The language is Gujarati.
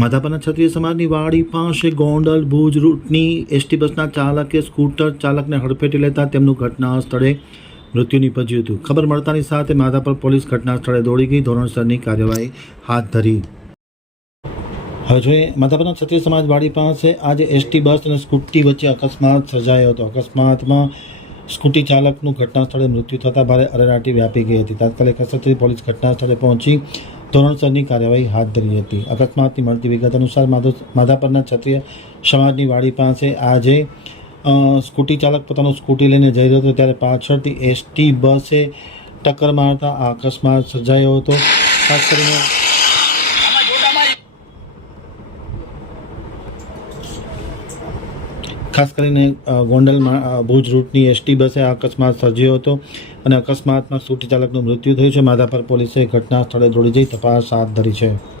માધાપરના ક્ષત્રિય સમાજની વાડી પાસે ગોંડલ ભુજ રૂટની એસટી બસના ચાલકે સ્કૂટર ચાલકને હડફેટે લેતા તેમનું ઘટના સ્થળે મૃત્યુ નીપજ્યું હતું। ખબર મળતાની સાથે માધાપર પોલીસ ઘટના સ્થળે દોડી ગઈ, ધોરણસરની કાર્યવાહી હાથ ધરી। હવે જોઈએ માધાપરના ક્ષત્રિય સમાજ વાડી પાસે આજે એસટી બસ અને સ્કૂટી વચ્ચે અકસ્માત સર્જાયો હતો। અકસ્માતમાં સ્કૂટી ચાલકનું ઘટના સ્થળે મૃત્યુ થતાં ભારે અરેરાટી વ્યાપી ગઈ હતી। તાત્કાલિક અસરથી પોલીસ ઘટના સ્થળે પહોંચી ધોરણસરની કાર્યવાહી હાથ ધરી હતી। અકસ્માતની મળતી વિગત અનુસાર માધાપરના ક્ષત્રિય સમાજની વાડી પાસે આજે સ્કૂટી ચાલક પોતાનું સ્કૂટી લઈને જઈ રહ્યો હતો, ત્યારે પાછળથી એસટી બસે ટક્કર મારતા આ અકસ્માત સર્જાયો હતો। ખાસ કરીને ગોંડલમાં ભુજ રૂટની એસટી બસે આ અકસ્માત સર્જ્યો હતો અને અકસ્માતમાં સ્કૂટી ચાલકનું મૃત્યુ થયું છે। માધાપર પોલીસે ઘટના સ્થળે દોડી જઈ તપાસ હાથ ધરી છે।